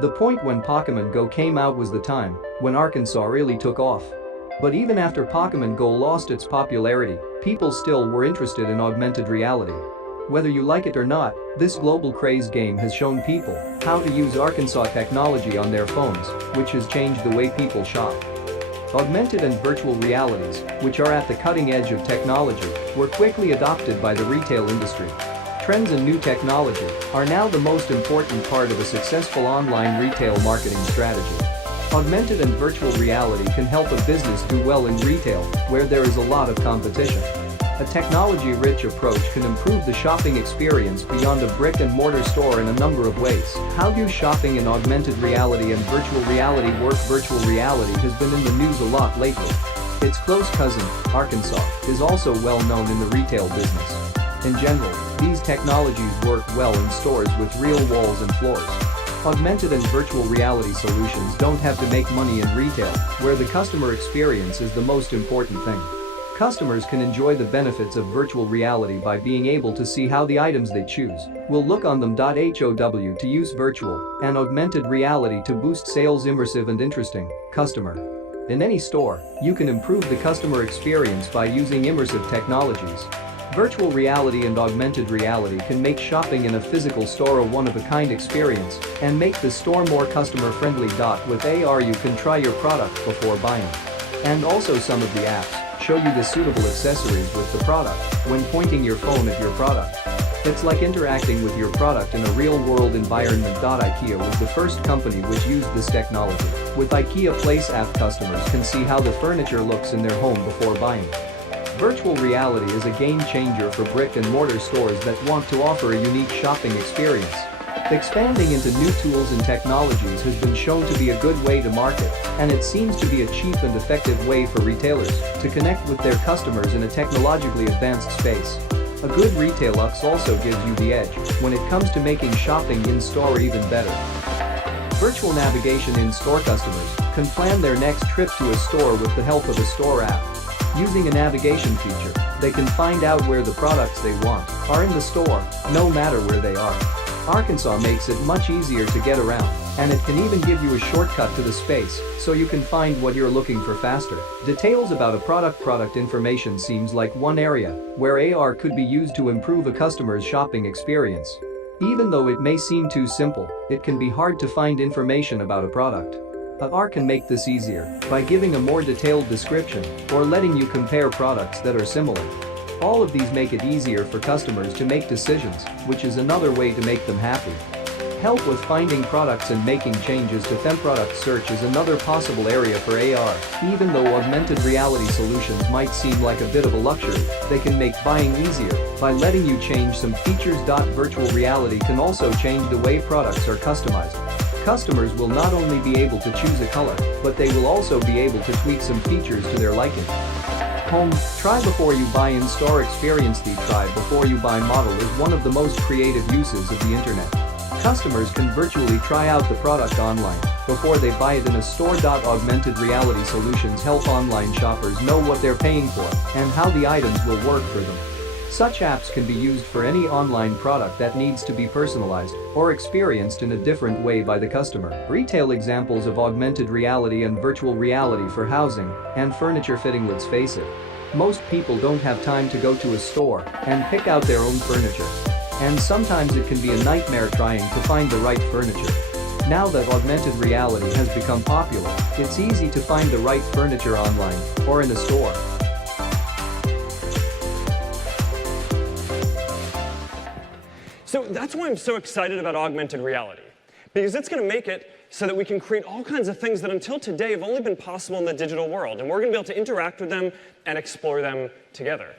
The point when Pokemon Go came out was the time when Arkansas really took off. But even after Pokemon Go lost its popularity, people still were interested in augmented reality. Whether you like it or not, this global craze game has shown people how to use Arkansas technology on their phones, which has changed the way people shop. Augmented and virtual realities, which are at the cutting edge of technology, were quickly adopted by the retail industry. Trends in new technology are now the most important part of a successful online retail marketing strategy. Augmented and virtual reality can help a business do well in retail, where there is a lot of competition. A technology-rich approach can improve the shopping experience beyond a brick-and-mortar store in a number of ways. How do shopping in augmented reality and virtual reality work? Virtual reality has been in the news a lot lately. Its close cousin, Arkansas, is also well known in the retail business. In general, these technologies work well in stores with real walls and floors. Augmented and virtual reality solutions don't have to make money in retail, where the customer experience is the most important thing. Customers can enjoy the benefits of virtual reality by being able to see how the items they choose will look on them. How to use virtual and augmented reality to boost sales. Immersive and interesting customer. In any store, you can improve the customer experience by using immersive technologies. Virtual reality and augmented reality can make shopping in a physical store a one-of-a-kind experience and make the store more customer-friendly. With AR, you can try your product before buying. And also some of the apps show you the suitable accessories with the product when pointing your phone at your product. It's like interacting with your product in a real-world environment. IKEA was the first company which used this technology. With IKEA Place app, customers can see how the furniture looks in their home before buying. Virtual reality is a game-changer for brick-and-mortar stores that want to offer a unique shopping experience. Expanding into new tools and technologies has been shown to be a good way to market, and it seems to be a cheap and effective way for retailers to connect with their customers in a technologically advanced space. A good retail UX also gives you the edge when it comes to making shopping in-store even better. Virtual navigation in-store. Customers can plan their next trip to a store with the help of a store app. Using a navigation feature, they can find out where the products they want are in the store, no matter where they are. Arkansas makes it much easier to get around, and it can even give you a shortcut to the space so you can find what you're looking for faster. Details about a product information seems like one area where AR could be used to improve a customer's shopping experience. Even though it may seem too simple, it can be hard to find information about a product. AR can make this easier by giving a more detailed description or letting you compare products that are similar. All of these make it easier for customers to make decisions, which is another way to make them happy. Help with finding products and making changes to them. Product search is another possible area for AR. Even though augmented reality solutions might seem like a bit of a luxury, they can make buying easier by letting you change some features. Virtual reality can also change the way products are customized. Customers will not only be able to choose a color, but they will also be able to tweak some features to their liking. Home, try before you buy. In-store experience. The try before you buy model is one of the most creative uses of the internet. Customers can virtually try out the product online before they buy it in a store. Augmented reality solutions help online shoppers know what they're paying for and how the items will work for them. Such apps can be used for any online product that needs to be personalized or experienced in a different way by the customer. Retail examples of augmented reality and virtual reality for housing and furniture fitting. Let's face it, most people don't have time to go to a store and pick out their own furniture. And sometimes it can be a nightmare trying to find the right furniture. Now that augmented reality has become popular, it's easy to find the right furniture online or in a store. So that's why I'm so excited about augmented reality, because it's going to make it so that we can create all kinds of things that until today have only been possible in the digital world, and we're going to be able to interact with them and explore them together.